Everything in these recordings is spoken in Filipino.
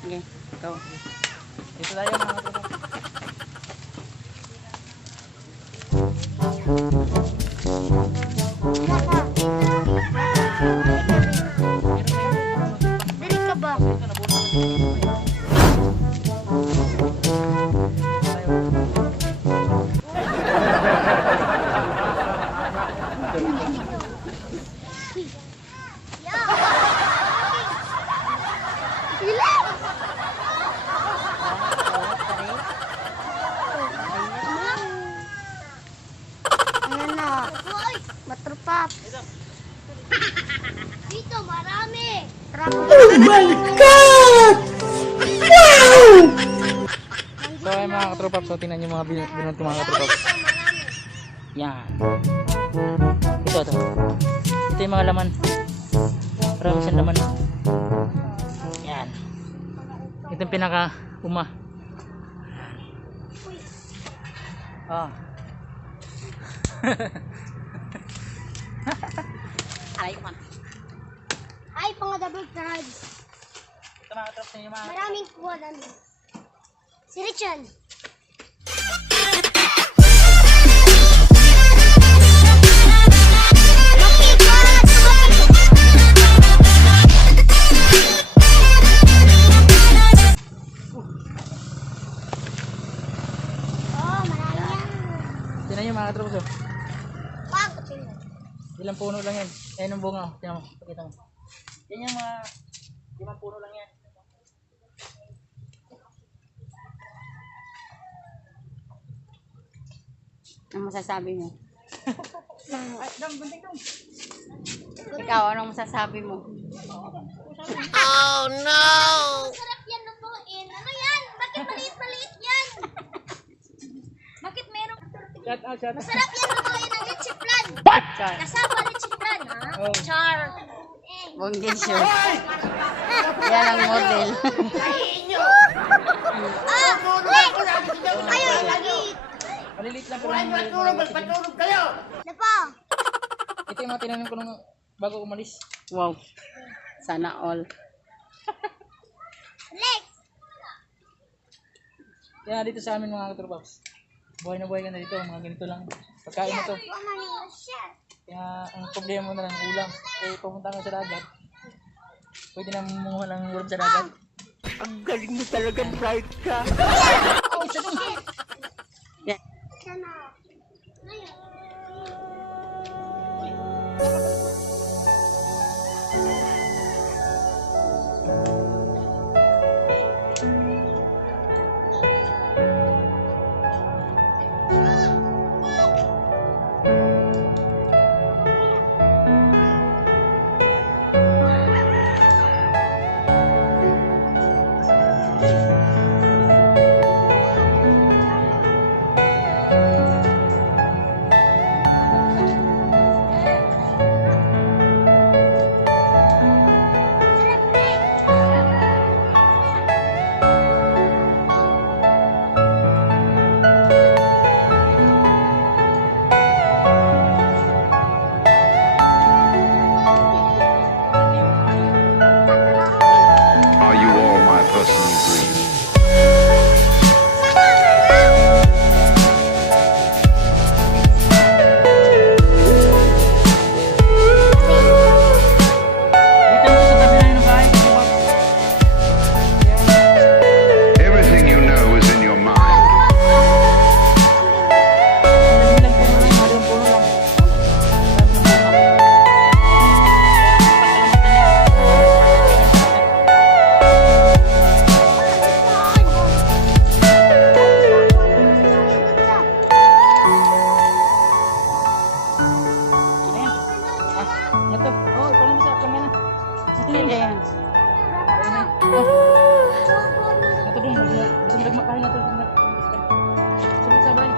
Okay, go. Ito tayo mga tropa. Dali ka ba? Ayan na. Matrupap. Dito, marami. Oh my God! Wow! So ay mga katropa, so tingnan nyo mga binunod ko mga katropa. Yan. Ito. Ito yung mga laman. Marami siyang laman. Yan. Ito yung pinaka uma. Ah. Aray ko. Ay, mga double crabs. Ito mga katropa yung mga. Maraming kuha namin. Si Richard. Oh, marami yan. Tingnan nyo mga katropa. So. Bakit yun? Ilang puno lang yan. Ayan ang bunga. Tingnan mo. Pakita mo. Yan yung mga 5 puno lang yan. Ano masasabi mo? Ay, dam, gunting dam. Ikaw, anong masasabi mo? Masarap yan lutuin. Ano yan? Bakit maliit-maliit yan? Bakit meron? Shout out, shout out. Masarap yan lutuin ng lechiplan. Char. Kasama lechiplan, ha? Oh. Char. Bonggin siya. Yan ang model. Ah! Wait! Ayaw yung lagi. Maliliit lang pero matulog kayo. Ano pa? Ito yung mga tinanim ko nung bago umalis. Wow. Sana all. Lex! Kaya dito sa amin mga katropaps. Buhay na buhay ka na dito. Mga ganito lang. Pagkain na to. Kaya ang problema mo na lang ulam. Eh pumunta ka sa dagat. Pwede na mumuha ng ulam sa dagat. Ang galing mo talaga, bright ka. Oh, shit! Yan. Sana. Ngayon. Are you all my personal dreams? Dito mo sa tabi na ng bahay. Katropaps. Everything you know is in your mind. Ilang puno lang. Ilang puno lang. Ayan. Ito. Oh, ito na sa kamay na. Sa tingin. Ayan. Ito dun. Gusto mo nagmakain na ito. Sunod sa bahay.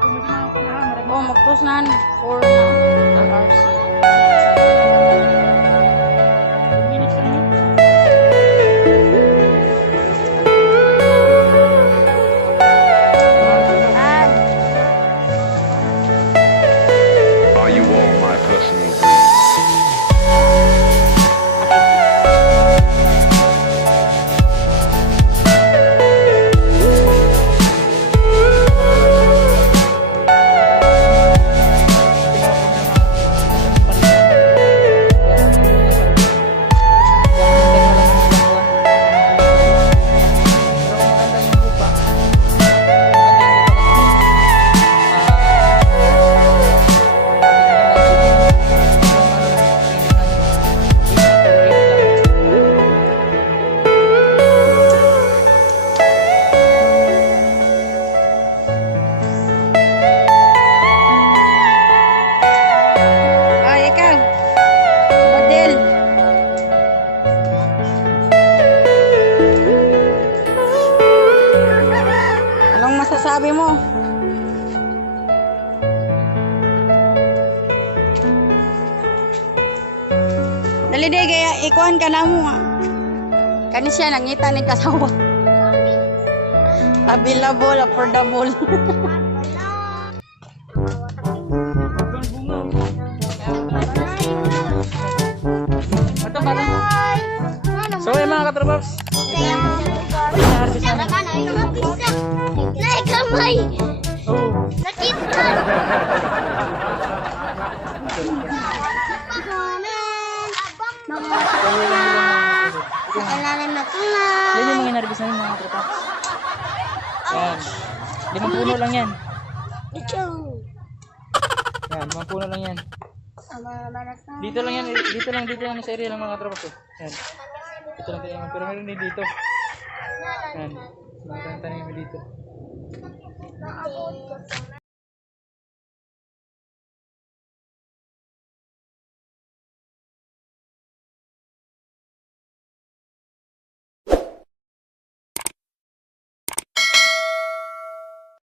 Kung may mga marami. Oh, magtos na. 4 hours. 2 minutes pa rin yun. Are you all my personal dreams? sabi mo? Dali di, kaya ikuhan ka na mo. Kani siya, nangita ni kasawa. Available, affordable. Ito ba rin? So yung mga katropaps, Naikamay! oh, Nakita! Nakalalim na tunay! yan yung mga inarbis namin mga katropaps. Yan. 5 puno lang yan. Yan, 5 puno lang yan. Dito lang yan, dito lang sa area ng mga katropaps. Yan. Dito lang tayo, pero meron din dito. Yan. Magandang tanim dito.